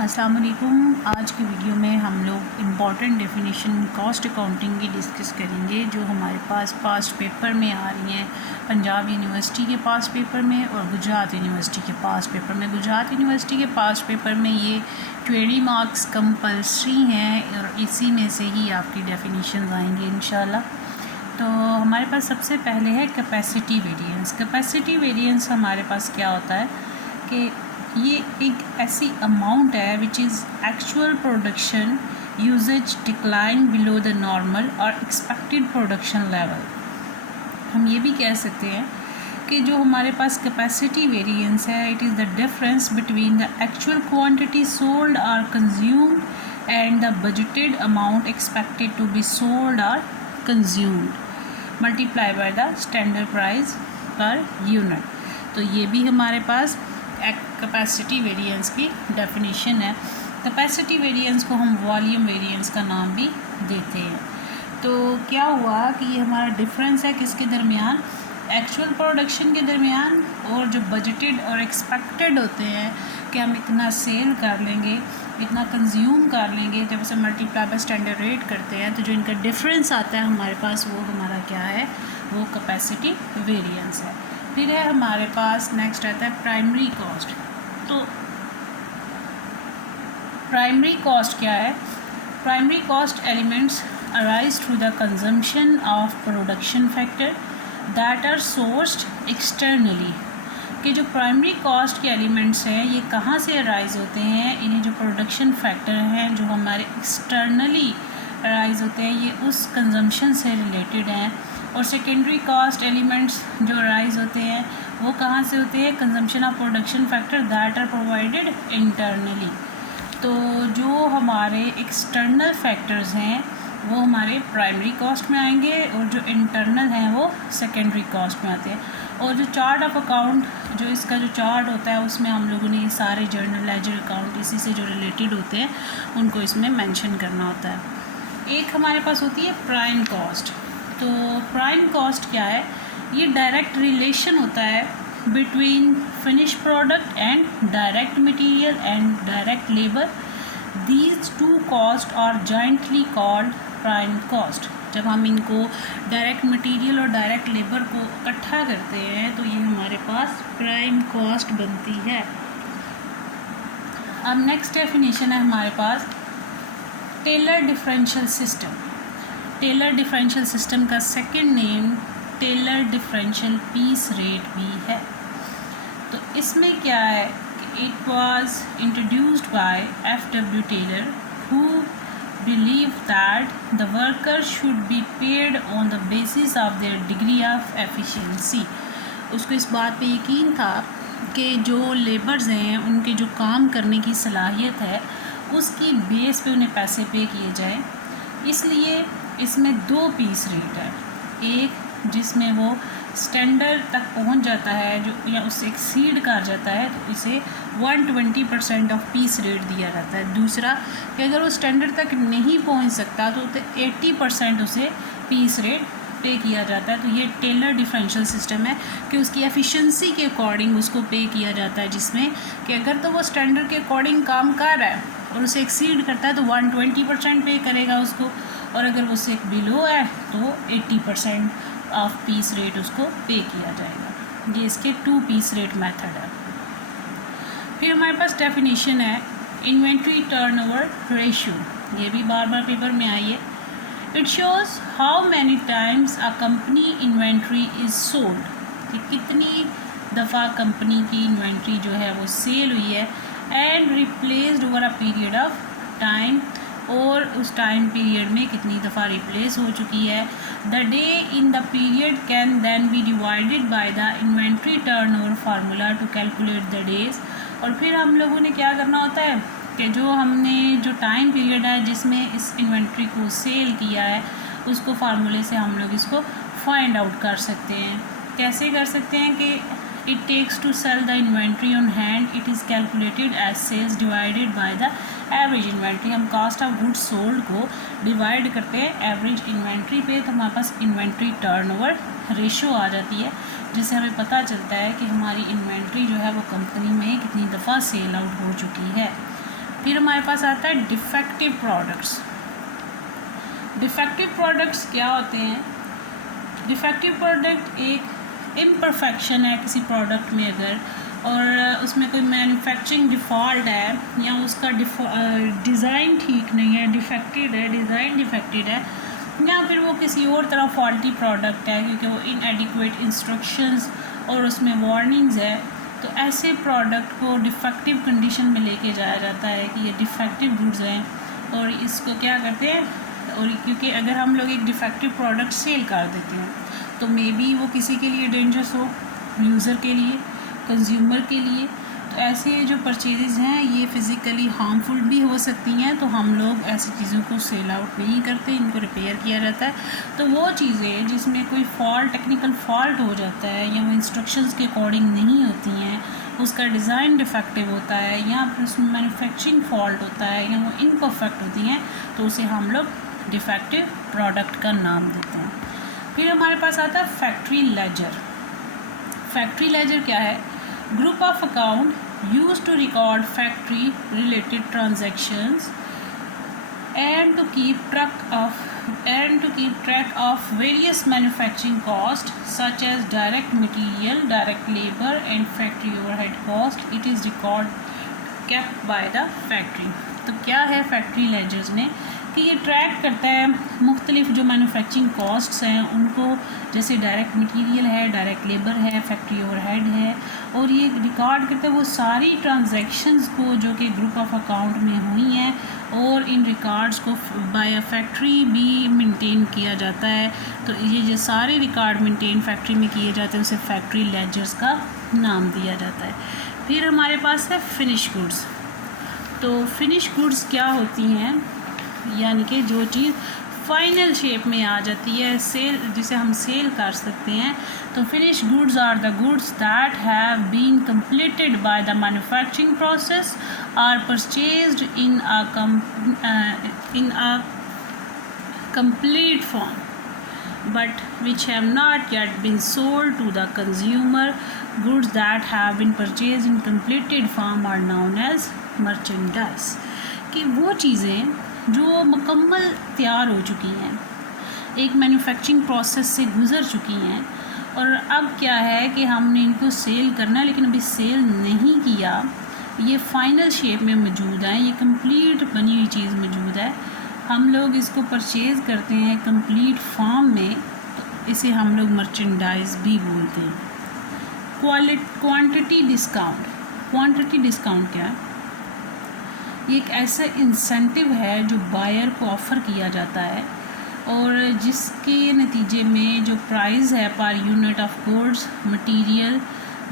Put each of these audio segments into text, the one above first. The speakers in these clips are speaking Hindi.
अस्सलाम वालेकुम। आज की वीडियो में हम लोग इम्पॉर्टेंट डेफिनेशन कॉस्ट अकाउंटिंग की डिस्कस करेंगे जो हमारे पास पास्ट पेपर में आ रही हैं। पंजाब यूनिवर्सिटी के पास्ट पेपर में और गुजरात यूनिवर्सिटी के पास्ट पेपर में। गुजरात यूनिवर्सिटी के पास्ट पेपर में ये 20 मार्क्स कंपलसरी हैं और इसी में से ही आपकी डेफिनेशन आएंगे इंशाल्लाह। तो हमारे पास सबसे पहले है कैपेसिटी वेरिएंस। कैपेसिटी वेरिएंस हमारे पास क्या होता है कि ये एक ऐसी अमाउंट है which is actual production uses decline below the normal और एक्सपेक्टेड प्रोडक्शन लेवल। हम ये भी कह सकते हैं कि जो हमारे पास कैपेसिटी वेरिएंस है it is the difference between the actual quantity sold और consumed and the budgeted amount expected to be sold और consumed multiply by the standard price per unit. तो ये भी हमारे पास कैपेसिटी वेरिएंस की डेफिनेशन है। कैपेसिटी वेरिएंस को हम वॉल्यूम वेरिएंस का नाम भी देते हैं। तो क्या हुआ कि ये हमारा डिफरेंस है किसके दरमियान, एक्चुअल प्रोडक्शन के दरमियान और जो बजटेड और एक्सपेक्टेड होते हैं कि हम इतना सेल कर लेंगे, इतना कंज्यूम कर लेंगे, जब उसे मल्टीप्लाई बाय स्टैंडर्ड रेट करते हैं तो जो इनका डिफरेंस आता है हमारे पास वो हमारा क्या है, वो कैपेसिटी वेरिएंस है। फिर है हमारे पास नेक्स्ट आता है प्राइमरी कॉस्ट। तो प्राइमरी कॉस्ट क्या है? Primary cost elements arise through the consumption of production factor that are sourced externally. कि जो प्राइमरी कॉस्ट के एलिमेंट्स हैं ये कहाँ से अराइज होते हैं? इन्हें जो प्रोडक्शन फैक्टर हैं जो हमारे एक्सटर्नली अराइज होते हैं ये उस कंजम्पशन से रिलेटेड हैं। और सेकेंडरी कॉस्ट एलिमेंट्स जो अराइज होते हैं वो कहाँ से होते हैं? Consumption of production factor that are provided internally. तो जो हमारे एक्सटर्नल फैक्टर्स हैं वो हमारे प्राइमरी कॉस्ट में आएंगे और जो इंटरनल हैं वो सेकेंडरी कॉस्ट में आते हैं। और जो चार्ट ऑफ अकाउंट, जो इसका जो चार्ट होता है उसमें हम लोगों ने ये सारे जर्नल लेजर अकाउंट इसी से जो रिलेटेड होते हैं उनको इसमें मेंशन करना होता है। एक हमारे पास होती है प्राइम कॉस्ट। तो प्राइम कॉस्ट क्या है? ये डायरेक्ट रिलेशन होता है between finish product and direct material and direct labour. These two cost are jointly called prime cost. जब हम इनको डायरेक्ट मटेरियल और डायरेक्ट लेबर को इकट्ठा करते हैं तो ये हमारे पास प्राइम कॉस्ट बनती है। अब नेक्स्ट डेफिनेशन है हमारे पास Taylor differential system. Taylor differential system का second name Taylor differential piece rate भी है। तो इसमें क्या है कि it was introduced by F.W. Taylor who believe that the worker should be paid on the basis of their degree of efficiency. उसको इस बात पे यकीन था कि जो लेबर्स हैं उनके जो काम करने की सलाहियत है उसकी बेस पे उन्हें पैसे पे किए जाए। इसलिए इसमें दो पीस रेट है, एक जिसमें वो स्टैंडर्ड तक पहुंच जाता है जो या उससे एक्सीड कर जाता है तो इसे 120% ऑफ पीस रेट दिया जाता है। दूसरा कि अगर वो स्टैंडर्ड तक नहीं पहुंच सकता तो 80% उसे पीस रेट पे किया जाता है। तो ये टेलर डिफरेंशियल सिस्टम है कि उसकी एफिशिएंसी के अकॉर्डिंग उसको पे किया जाता है, जिसमें कि अगर तो वो स्टैंडर्ड के अकॉर्डिंग काम कर रहा है और उसे एक्सीड करता है तो 120% पे करेगा उसको, और अगर वो उससे बिलो है तो 80% ऑफ पीस रेट उसको पे किया जाएगा। ये इसके 2 पीस रेट मेथड है। फिर हमारे पास डेफिनेशन है इन्वेंट्री टर्नओवर रेशियो। ये भी बार बार पेपर में आई है। It shows how many times a company inventory is sold, कि कितनी दफ़ा कंपनी की इन्वेंट्री जो है वो सेल हुई है, and replaced over a period of time, और उस टाइम पीरियड में कितनी दफ़ा रिप्लेस हो चुकी है। The day in the period can then be divided by the inventory turnover formula to calculate the days. और फिर हम लोगों ने क्या करना होता है कि जो हमने जो टाइम पीरियड है जिसमें इस इन्वेंट्री को सेल किया है उसको फार्मूले से हम लोग इसको फाइंड आउट कर सकते हैं। कैसे कर सकते हैं कि it takes to sell the inventory on hand, it is calculated as sales divided by the average inventory। हम cost of goods sold को डिवाइड करते हैं एवरेज इन्वेंट्री पे, तो हमारे पास इन्वेंट्री टर्नओवर रेशो आ जाती है जिससे हमें पता चलता है कि हमारी इन्वेंट्री जो है वो कंपनी में कितनी दफ़ा सेल आउट हो चुकी है। फिर हमारे पास आता है डिफेक्टिव प्रोडक्ट्स। डिफेक्टिव प्रोडक्ट्स क्या होते हैं? डिफेक्टिव प्रोडक्ट एक इम्परफेक्शन है किसी प्रोडक्ट में अगर, और उसमें कोई मैन्युफैक्चरिंग डिफ़ॉल्ट है या उसका डिज़ाइन ठीक नहीं है, डिफेक्टेड है, डिज़ाइन डिफेक्टेड है, या फिर वो किसी और तरह फॉल्टी प्रोडक्ट है क्योंकि वो इनएडिक्वेट इंस्ट्रक्शंस और उसमें वार्निंग्स है, तो ऐसे प्रोडक्ट को डिफेक्टिव कंडीशन में लेके जाया जाता है कि ये डिफेक्टिव गुड्स हैं और इसको क्या करते हैं, और क्योंकि अगर हम लोग एक डिफेक्टिव प्रोडक्ट सेल कर देते हैं तो मे बी वो किसी के लिए डेंजरस हो, यूज़र के लिए, कंज्यूमर के लिए, तो ऐसे जो परचेजेज़ हैं ये फ़िज़िकली हार्मफुल भी हो सकती हैं, तो हम लोग ऐसी चीज़ों को सेल आउट नहीं करते, इनको रिपेयर किया जाता है। तो वो चीज़ें जिसमें कोई फॉल्ट, टेक्निकल फॉल्ट हो जाता है या वो इंस्ट्रक्शंस के अकॉर्डिंग नहीं होती हैं, उसका डिज़ाइन डिफेक्टिव होता है या फिर उसमें मैन्युफैक्चरिंग फॉल्ट होता है या वो इनपरफेक्ट होती हैं, तो उसे हम लोग डिफेक्टिव प्रोडक्ट का नाम देते हैं। फिर हमारे पास आता है फैक्ट्री लेजर। फैक्ट्री लेजर क्या है? Group of account used to record factory related transactions and to keep track of various manufacturing costs such as direct material, direct labor and factory overhead cost. It is record kept by the factory. तो क्या है फैक्ट्री लेजर्स में कि ये ट्रैक करता है मुख्तलिफ जो मैन्युफैक्चरिंग कॉस्ट्स हैं उनको, जैसे डायरेक्ट मटेरियल है, डायरेक्ट लेबर है, फैक्ट्री ओवरहेड है, और ये रिकॉर्ड करता है वो सारी ट्रांजैक्शंस को जो कि ग्रुप ऑफ अकाउंट में हुई हैं, और इन रिकॉर्ड्स को बाय अ फैक्ट्री भी मेंटेन किया जाता है। तो ये जो सारे रिकॉर्ड मेंटेन फैक्ट्री में किए जाते हैं उसे फैक्ट्री लेजर्स का नाम दिया जाता है। फिर हमारे पास है फिनिश गुड्स। तो फिनिश गुड्स क्या होती हैं? यानी कि जो चीज़ फाइनल शेप में आ जाती है, सेल, जिसे हम सेल कर सकते हैं। तो finish goods are the goods that have been completed by the manufacturing process or purchased in a complete form but which have not yet been sold to the consumer. Goods that have been purchased in completed form are known as merchandise. कि वो चीज़ें जो मुकम्मल तैयार हो चुकी हैं, एक मैन्युफैक्चरिंग प्रोसेस से गुज़र चुकी हैं, और अब क्या है कि हमने इनको सेल करना है लेकिन अभी सेल नहीं किया, ये फ़ाइनल शेप में मौजूद है, ये कंप्लीट बनी हुई चीज़ मौजूद है, हम लोग इसको परचेज़ करते हैं कंप्लीट फॉर्म में, तो इसे हम लोग मर्चेंडाइज भी बोलते हैं। Quantity discount. क्वांटिटी डिस्काउंट क्या है? ये एक ऐसा इंसेंटिव है जो बायर को ऑफ़र किया जाता है और जिसके नतीजे में जो प्राइस है per unit of goods material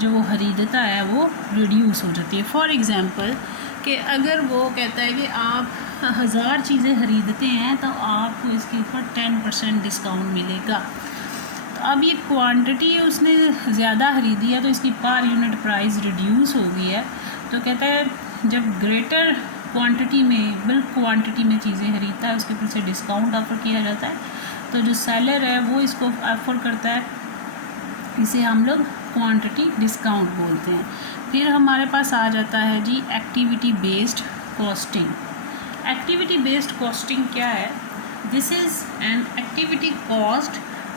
जो वो ख़रीदता है वो रिड्यूस हो जाती है। फॉर एग्ज़ाम्पल कि अगर वो कहता है कि आप 1000 चीज़ें ख़रीदते हैं तो आपको इसके ऊपर 10% डिस्काउंट मिलेगा। तो अब ये क्वांटिटी उसने ज़्यादा ख़रीदी है तो इसकी पर यूनिट प्राइस रिड्यूस हो गई है, तो कहता है जब ग्रेटर क्वांटिटी में, बल्क क्वांटिटी में चीज़ें ख़रीदता है उसके ऊपर से डिस्काउंट ऑफ़र किया जाता है, तो जो सेलर है वो इसको ऑफ़र करता है, इसे हम लोग क्वांटिटी डिस्काउंट बोलते हैं। फिर हमारे पास आ जाता है जी activity based costing. Activity based costing क्या है? This is an activity cost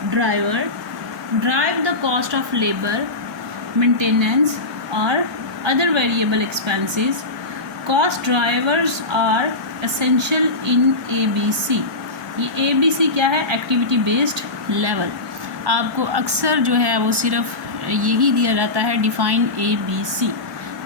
drive the cost of labour maintenance और other variable expenses. Cost drivers are essential in ABC। ये ABC क्या है? Activity based level. आपको अक्सर जो है वो सिर्फ यही दिया जाता है डिफ़ाइन ABC,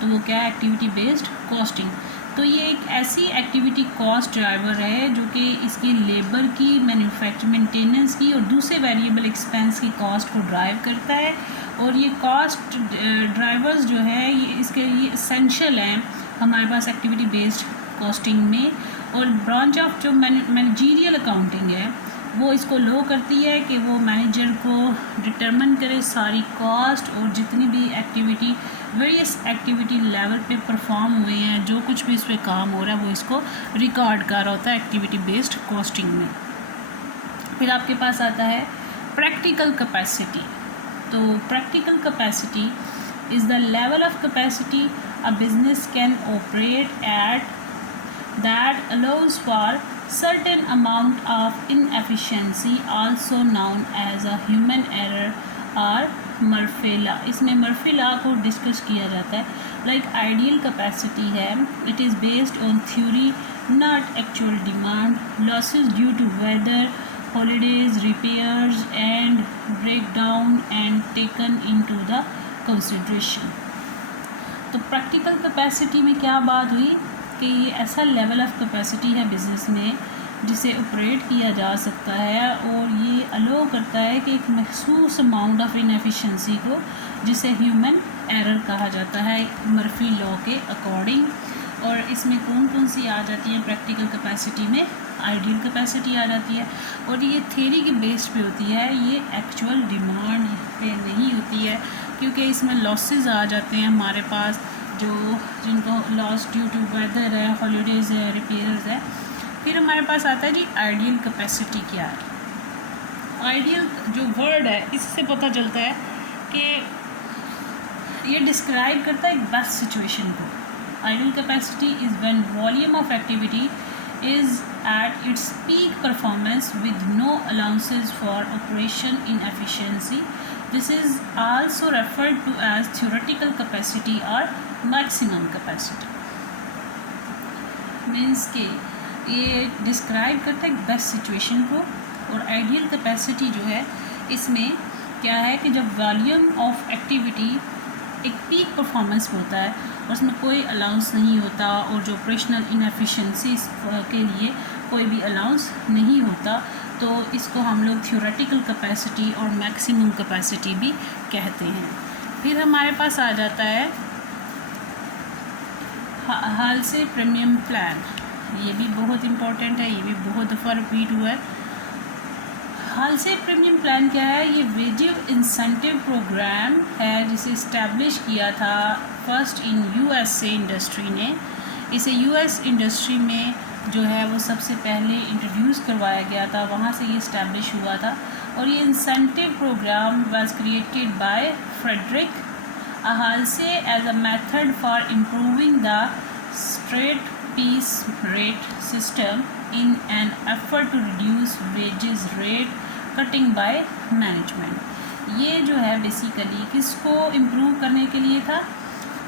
तो वो क्या है? Activity based costing. तो ये एक ऐसी एक्टिविटी कॉस्ट ड्राइवर है जो कि इसकी लेबर की, मैन्युफैक्चर मेंटेनेंस की और दूसरे वेरिएबल एक्सपेंस की कॉस्ट को ड्राइव करता है, और ये कॉस्ट ड्राइवर्स जो है ये इसके लिए एसेंशियल हैं हमारे पास एक्टिविटी बेस्ड कॉस्टिंग में। और ब्रांच ऑफ जो मैनेजरियल अकाउंटिंग है वो इसको लो करती है कि वो मैनेजर को डिटरमिन करे सारी कॉस्ट और जितनी भी एक्टिविटी, वेरियस एक्टिविटी लेवल पे परफॉर्म हुए हैं, जो कुछ भी इस पर काम हो रहा है वो इसको रिकॉर्ड कर रहा होता है एक्टिविटी बेस्ड कॉस्टिंग में। फिर आपके पास आता है प्रैक्टिकल कैपेसिटी। तो practical capacity is the level of capacity a business can operate at that allows for certain amount of inefficiency also known as a human error or Murphy law. इसमें मर्फी लॉ को डिस्कस किया जाता है। लाइक आइडियल कैपेसिटी है, it is based on theory not actual demand, losses due to weather, holidays, repairs and breakdown and taken into the consideration। तो प्रैक्टिकल कैपेसिटी में क्या बात हुई कि ये ऐसा लेवल ऑफ कैपेसिटी है बिज़नेस में जिसे ऑपरेट किया जा सकता है और ये अलो करता है कि एक मखसूस अमाउंट ऑफ इनएफिशिएंसी को, जिसे ह्यूमन एरर कहा जाता है मर्फी लॉ के अकॉर्डिंग। और इसमें कौन कौन सी आ जाती है प्रैक्टिकल कैपेसिटी में? आइडियल कैपेसिटी आ जाती है और ये थ्योरी के बेस पे होती है, ये एक्चुअल डिमांड पे नहीं होती है, क्योंकि इसमें लॉसेस आ जाते हैं हमारे पास, जो जिनको लॉस ड्यू टू वेदर है, हॉलीडेज़ है, रिपेयर्स है। फिर हमारे पास आता है जी आइडियल कैपेसिटी क्या है। आइडियल जो वर्ड है इससे पता चलता है कि ये डिस्क्राइब करता है एक बेस्ट सिचुएशन को। Ideal capacity is when volume of activity is at its peak performance with no allowances for operation inefficiency. This is also referred to as theoretical capacity or maximum capacity। Means के ये डिस्क्राइब करता है बेस्ट सिचुएशन को। और आइडियल कैपेसिटी जो है इसमें क्या है कि जब वॉल्यूम ऑफ एक्टिविटी एक पीक परफॉर्मेंस होता है और उसमें कोई अलाउंस नहीं होता और जो ऑपरेशनल इनएफिशिएंसी के लिए कोई भी अलाउंस नहीं होता, तो इसको हम लोग थ्योरेटिकल कैपेसिटी और मैक्सिमम कैपेसिटी भी कहते हैं। फिर हमारे पास आ जाता है हाल्से प्रीमियम प्लान। ये भी बहुत इम्पोर्टेंट है, ये भी बहुत दफ़ा रिपीट हुआ है। हाल्से प्रीमियम प्लान क्या है? ये वेजिव इंसेंटिव प्रोग्राम है जिसे इस्टेब्लिश किया था फर्स्ट इन यूएसए इंडस्ट्री ने। इसे यूएस इंडस्ट्री में जो है वो सबसे पहले इंट्रोड्यूस करवाया गया था, वहाँ से ये इस्टेब्लिश हुआ था। और ये incentive programme was created by Frederick Halsey as a method for improving the straight piece rate system in an effort to reduce wages rate cutting by management. ये जो है बेसिकली किसको इम्प्रूव करने के लिए था?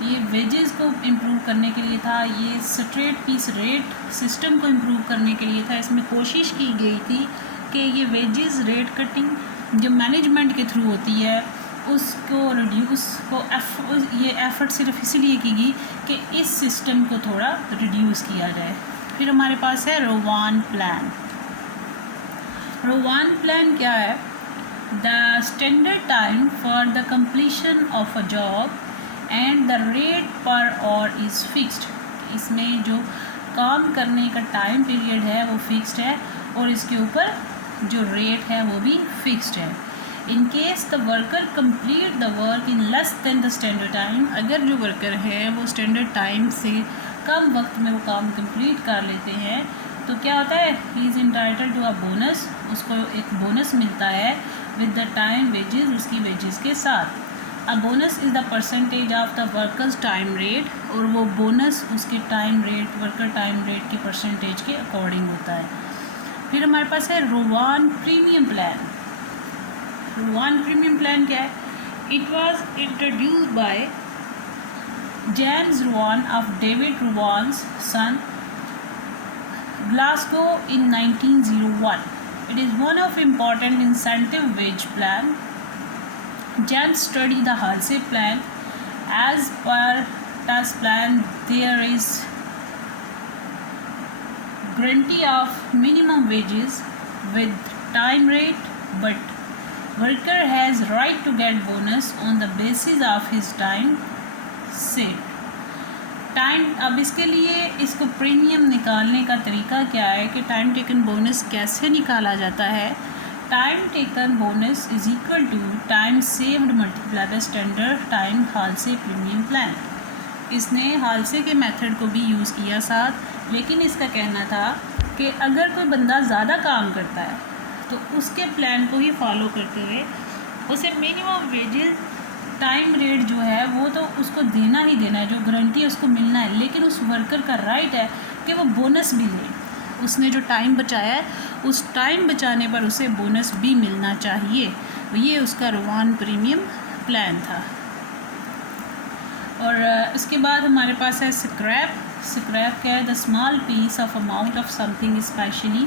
ये वेजेस को इम्प्रूव करने के लिए था, ये स्ट्रेट पीस रेट सिस्टम को इम्प्रूव करने के लिए था। इसमें कोशिश की गई थी कि ये वेजेस रेट कटिंग जो मैनेजमेंट के थ्रू होती है उसको रिड्यूस को ये एफर्ट सिर्फ इसलिए की गई कि इस सिस्टम को थोड़ा रिड्यूस किया जाए। फिर हमारे पास है रोवान प्लान। रोवान प्लान क्या है? The standard time for the completion of a job and the rate per hour is fixed. इसमें जो काम करने का टाइम पीरियड है वो फिक्स्ड है और इसके ऊपर जो रेट है वो भी फिक्स्ड है। In case the worker complete the work in less than the standard time, अगर जो वर्कर है वो स्टैंडर्ड टाइम से कम वक्त में वो काम कंप्लीट कर लेते हैं तो क्या होता है? He is entitled to a bonus, उसको एक बोनस मिलता है विद द टाइम वेजेस, उसकी वेजेस के साथ। A bonus is the percentage of the worker's time rate, और वो बोनस उसके time rate, worker time rate के परसेंटेज के अकॉर्डिंग होता है। फिर हमारे पास है Rowan premium plan. Rowan premium plan क्या है? It was introduced by James Rowan of David Rowan's sun Glasgow in 1901. It is one of important incentive wage plan. James studied the Halsey plan. As per this plan, there is guarantee of minimum wages with time rate, but worker has right to get bonus on the basis of his time saved. Time, अब इसके लिए इसको प्रीमियम निकालने का तरीका क्या है कि टाइम टेकन बोनस कैसे निकाला जाता है? Time taken bonus is equal to time saved multiply by standard time Halsey premium plan. इसने हाल्से के मेथड को भी यूज़ किया साथ, लेकिन इसका कहना था कि अगर कोई बंदा ज़्यादा काम करता है तो उसके प्लान को ही फॉलो करते हुए उसे मिनिमम वेजेस टाइम रेट जो है वो तो उसको देना ही देना है, जो गारंटी है उसको मिलना है, लेकिन उस वर्कर का राइट है कि वो बोनस भी ले। उसने जो टाइम बचाया है उस टाइम बचाने पर उसे बोनस भी मिलना चाहिए। ये उसका रवान प्रीमियम प्लान था। और इसके बाद हमारे पास है स्क्रैप। स्क्रैप क्या है? The small piece of amount of something specially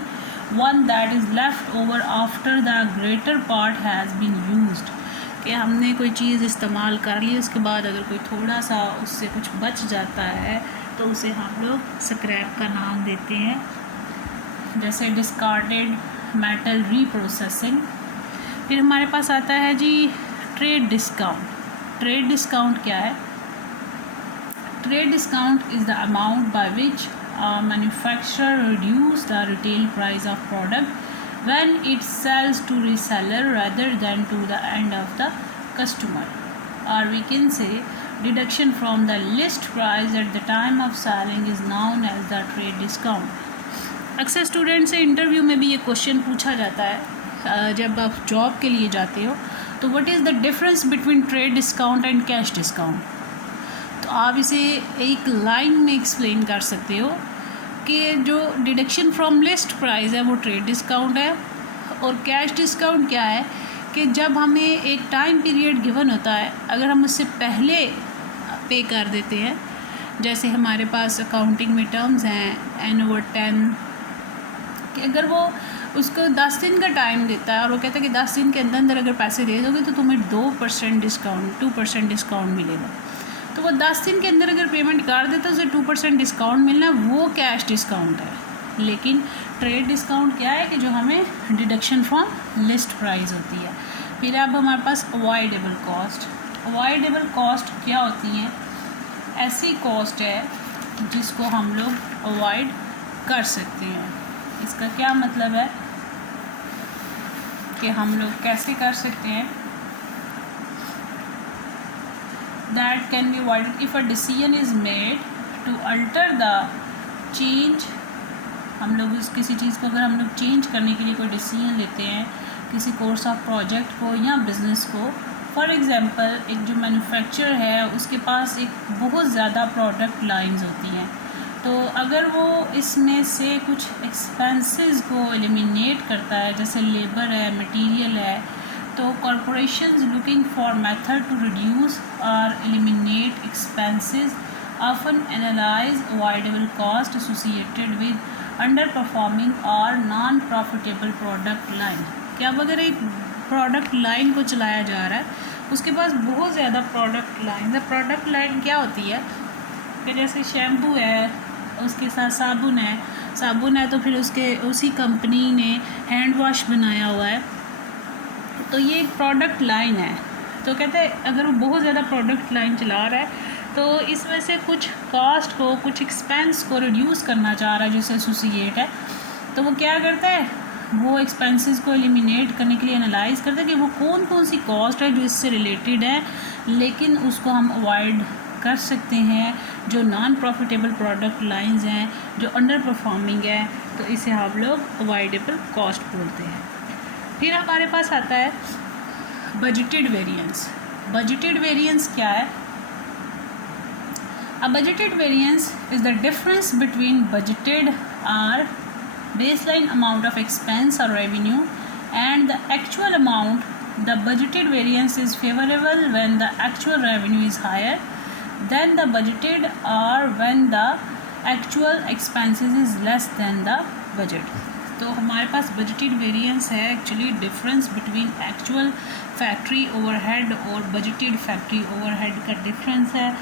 one that is left over after the greater part has been used. कि हमने कोई चीज़ इस्तेमाल कर ली, उसके बाद अगर कोई थोड़ा सा उससे कुछ बच जाता है तो उसे हम लोग स्क्रैप का नाम देते हैं। जैसे डिस्कार्डेड मेटल रीप्रोसेसिंग। फिर हमारे पास आता है जी ट्रेड डिस्काउंट। ट्रेड डिस्काउंट क्या है? Trade discount is the amount by which manufacturer reduce the retail price of product when it sells to reseller rather than to the end of the customer, or we can say deduction from the list price at the time of selling is known as the trade discount. अक्सर स्टूडेंट से इंटरव्यू में भी ये क्वेश्चन पूछा जाता है जब आप जॉब के लिए जाते हो, तो what is the difference between trade discount and cash discount. तो आप इसे एक लाइन में एक्सप्लेन कर सकते हो कि जो डिडक्शन फ्रॉम लिस्ट प्राइस है वो ट्रेड डिस्काउंट है, और कैश डिस्काउंट क्या है कि जब हमें एक टाइम पीरियड गिवन होता है, अगर हम उससे पहले पे कर देते हैं, जैसे हमारे पास अकाउंटिंग में टर्म्स हैं N/10, कि अगर वो उसको 10 दिन का टाइम देता है और वो कहता है कि 10 दिन के अंदर अंदर अगर पैसे दे दोगे तो तुम्हें 2% डिस्काउंट 2% डिस्काउंट मिलेगा, तो वो 10 दिन के अंदर अगर पेमेंट कर देता है उसे 2% डिस्काउंट मिलना, वो कैश डिस्काउंट है। लेकिन ट्रेड डिस्काउंट क्या है कि जो हमें डिडक्शन फ्रॉम लिस्ट प्राइस होती है। फिर अब हमारे पास अवॉइडेबल कॉस्ट। अवॉइडेबल कॉस्ट क्या होती हैं? ऐसी कॉस्ट है जिसको हम लोग अवॉइड कर सकते हैं। इसका क्या मतलब है कि हम लोग कैसे कर सकते हैं? That can be avoided if a decision is made to alter the change। हम लोग किसी चीज़ को अगर हम लोग चेंज करने के लिए कोई डिसीजन लेते हैं, किसी कोर्स ऑफ प्रोजेक्ट को या बिज़नेस को। फॉर एग्ज़ाम्पल, एक जो मैन्युफैक्चरर है उसके पास एक बहुत ज़्यादा प्रोडक्ट लाइंस होती हैं, तो अगर वो इसमें से कुछ एक्सपेंसेस को एलिमिनेट करता है, जैसे लेबर है, मटेरियल है, तो corporations looking for method to reduce or eliminate expenses often analyze avoidable cost associated with underperforming or non-profitable product line। कि अब अगर एक प्रोडक्ट लाइन को चलाया जा रहा है, उसके पास बहुत ज़्यादा प्रोडक्ट लाइन है। प्रोडक्ट लाइन क्या होती है कि जैसे शैम्पू है, उसके साथ साबुन है तो फिर उसके उसी कंपनी ने हैंड वॉश बनाया हुआ है, तो ये एक प्रोडक्ट लाइन है। तो कहते हैं अगर वो बहुत ज़्यादा प्रोडक्ट लाइन चला रहा है तो इसमें से कुछ कॉस्ट को, कुछ एक्सपेंस को रिड्यूस करना चाह रहा है, जैसे एसोसिएट है, तो वो क्या करता है, वो एक्सपेंसेस को एलिमिनेट करने के लिए एनालाइज करता है कि वो कौन कौन सी कॉस्ट है जो इससे रिलेटेड है, लेकिन उसको हम अवॉइड कर सकते हैं। जो नॉन प्रॉफिटेबल प्रोडक्ट लाइंस हैं, जो अंडर परफॉर्मिंग है, तो इसे हम लोग अवॉइडेबल कॉस्ट बोलते हैं। फिर हमारे पास आता है बजटेड वेरिएंस। बजटेड वेरिएंस क्या है? A budgeted variance is the difference between budgeted और baseline amount of expense or revenue and the actual amount. The budgeted variance is favorable when the actual revenue is higher than the budgeted or when the actual expenses is less than the budget। तो हमारे पास बजटेड वेरिएंस है actually difference between actual factory overhead और बजटेड फैक्ट्री ओवरहेड का डिफरेंस है।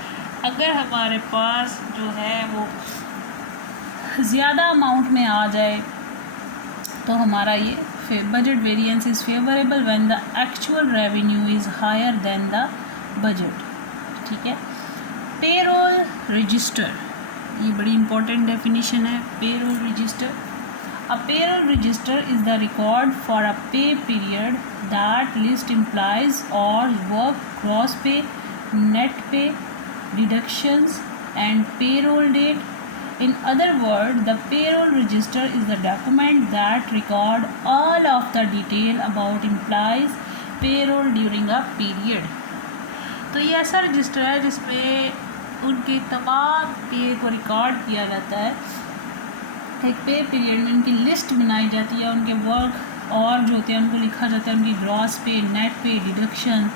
अगर हमारे पास जो है वो ज़्यादा अमाउंट में आ जाए तो हमारा ये budget variance is favourable when the actual revenue is higher than the budget. ठीक है। पेरोल रजिस्टर, ये बड़ी इंपॉर्टेंट डेफिनेशन है। Payroll register, a payroll register is the record for a pay period that list employees और work gross pay, net pay, deductions and payroll date. In other words, the payroll register is the document that record all of the detail about employees' payroll during a period। तो ये ऐसा रजिस्टर है जिसमें उनके तमाम पे को रिकॉर्ड किया जाता है। एक पे पीरियड में उनकी लिस्ट बनाई जाती है, उनके वर्क और जो होते हैं उनको लिखा जाता है, उनकी gross pay, net pay, deduction,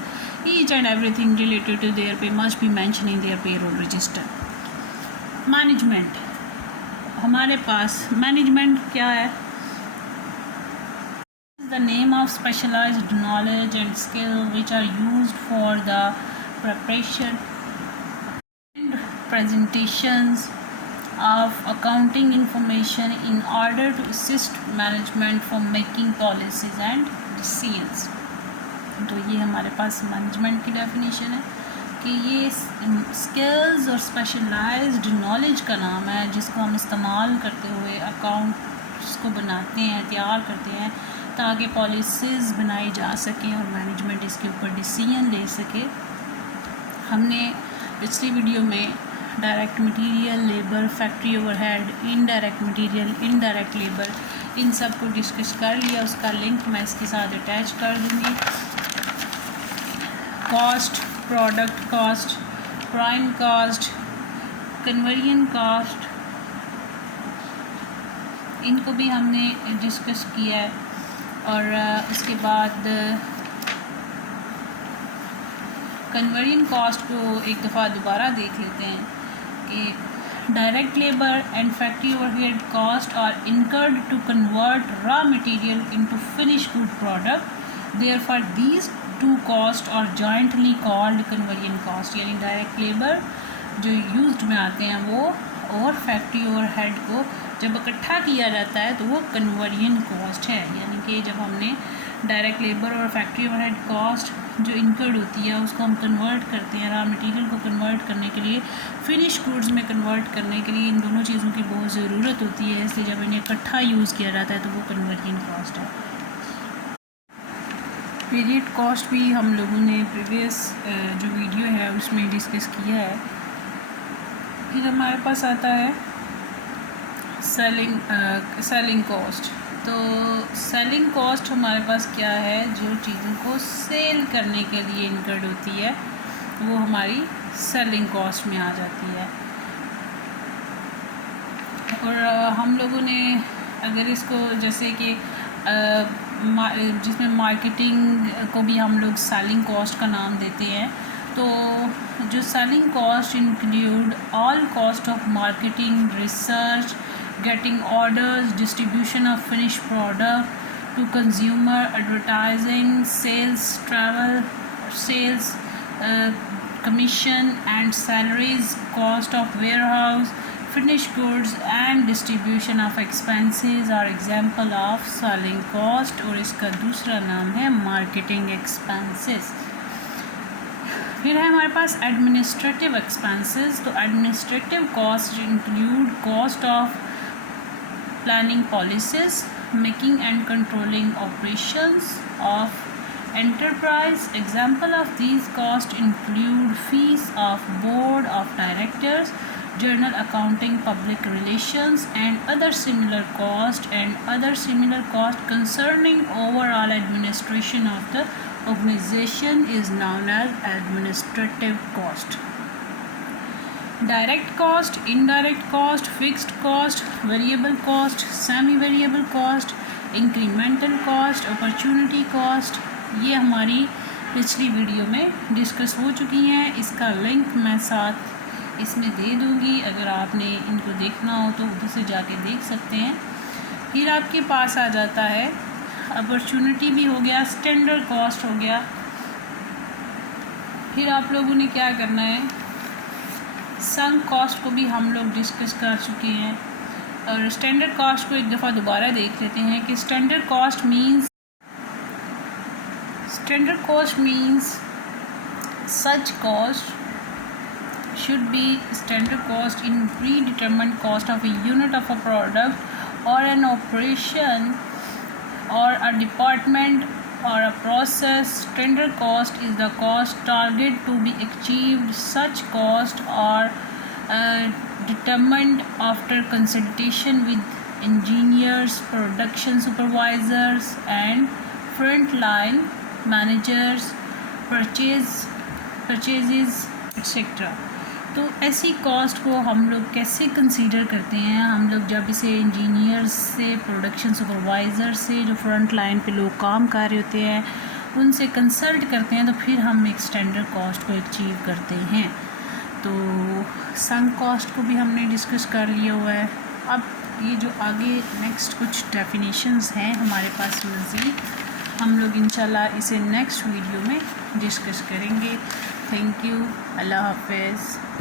each and everything related to their pay must be mention in their payroll register. Management, हमारे पास मैनेजमेंट क्या है? The name of specialized knowledge and skill which are used for the preparation and presentations of accounting information in order to assist management for making policies and decisions। तो ये हमारे पास मैनेजमेंट की डेफिनेशन है कि ये स्किल्स और स्पेशलाइज्ड नॉलेज का नाम है जिसको हम इस्तेमाल करते हुए अकाउंट्स को बनाते हैं, तैयार करते हैं ताकि पॉलिसीज़ बनाई जा सकें और मैनेजमेंट इसके ऊपर डिसीजन ले सके। हमने पिछली वीडियो में direct material, labour, factory overhead, indirect material, indirect labour, इन सब को डिस्कस कर लिया। उसका लिंक मैं इसके साथ अटैच कर दूँगी। Cost, product cost, prime cost, conversion cost, इनको भी हमने डिस्कस किया है। और उसके बाद कन्वर्जन कॉस्ट को एक दफ़ा दोबारा देख लेते हैं कि direct labour and factory overhead cost are incurred to convert raw material into finish good product, therefore these two cost are jointly called conversion cost. यानी डायरेक्ट लेबर जो यूज्ड में आते हैं वो और फैक्ट्री ओवरहेड को जब इकट्ठा किया जाता है तो वो कन्वर्जन कॉस्ट है। यानी कि जब हमने डायरेक्ट लेबर और फैक्ट्री ओवरहेड कॉस्ट जो इनकर्ड होती है उसको हम कन्वर्ट करते हैं, रॉ मटेरियल को कन्वर्ट करने के लिए, फिनिश गुड्स में कन्वर्ट करने के लिए इन दोनों चीज़ों की बहुत ज़रूरत होती है, इसलिए जब इन्हें इकट्ठा यूज़ किया जाता है तो वो कन्वर्जन कॉस्ट है। पीरियड कॉस्ट भी हम लोगों ने प्रीवियस जो वीडियो है उसमें डिस्कस किया है। फिर हमारे पास आता है सेलिंग कॉस्ट। तो सेलिंग कॉस्ट हमारे पास क्या है? जो चीज़ों को सेल करने के लिए इनकर्ड होती है वो हमारी सेलिंग कॉस्ट में आ जाती है। और हम लोगों ने अगर इसको जैसे कि जिसमें मार्केटिंग को भी हम लोग सेलिंग कॉस्ट का नाम देते हैं, तो जो selling cost include all cost of marketing, research, getting orders, distribution of finished product to consumer, advertising, sales, travel, sales, commission and salaries, cost of warehouse, finished goods and distribution of expenses are example of selling cost। और इसका दूसरा नाम है marketing expenses। फिर है हमारे पास एडमिनिस्ट्रेटिव एक्सपेंसेस। तो administrative cost include cost of planning policies, making and controlling operations of enterprise। Example of these costs include fees of board of directors, journal accounting, public relations and other similar cost concerning overall administration of the organization is known as administrative cost। Direct cost, indirect cost, fixed cost, variable cost, semi variable cost, incremental cost, opportunity cost, ये हमारी पिछली वीडियो में डिस्कस हो चुकी हैं। इसका लिंक मैं साथ इसमें दे दूँगी, अगर आपने इनको देखना हो तो उधर से जाके देख सकते हैं। फिर आपके पास आ जाता है अपॉर्चुनिटी भी हो गया, स्टैंडर्ड कॉस्ट हो गया। फिर आप लोगों ने क्या करना है, संक कॉस्ट को भी हम लोग डिस्कस कर चुके हैं। और स्टैंडर्ड कॉस्ट को एक दफ़ा दोबारा देख लेते हैं कि standard cost means such cost should be standard cost in predetermined cost of a unit of a product or an operation or a department or a process। Standard cost is the cost target to be achieved. Such costs are determined after consultation with engineers, production supervisors and frontline managers, purchase purchases etcetera. तो ऐसी कॉस्ट को हम लोग कैसे कंसीडर करते हैं? हम लोग जब इसे इंजीनियर्स से, प्रोडक्शन सुपरवाइज़र से, जो फ्रंट लाइन पे लोग काम कर रहे होते हैं, उनसे कंसल्ट करते हैं, तो फिर हम एक स्टैंडर्ड कॉस्ट को अचीव करते हैं। तो संक कॉस्ट को भी हमने डिस्कस कर लिया हुआ है। अब ये जो आगे नेक्स्ट कुछ डेफिनेशंस हैं हमारे पास मज़ीद, हम लोग इंशाल्लाह इसे नेक्स्ट वीडियो में डिस्कस करेंगे। थैंक यू, अल्लाह हाफ़िज़।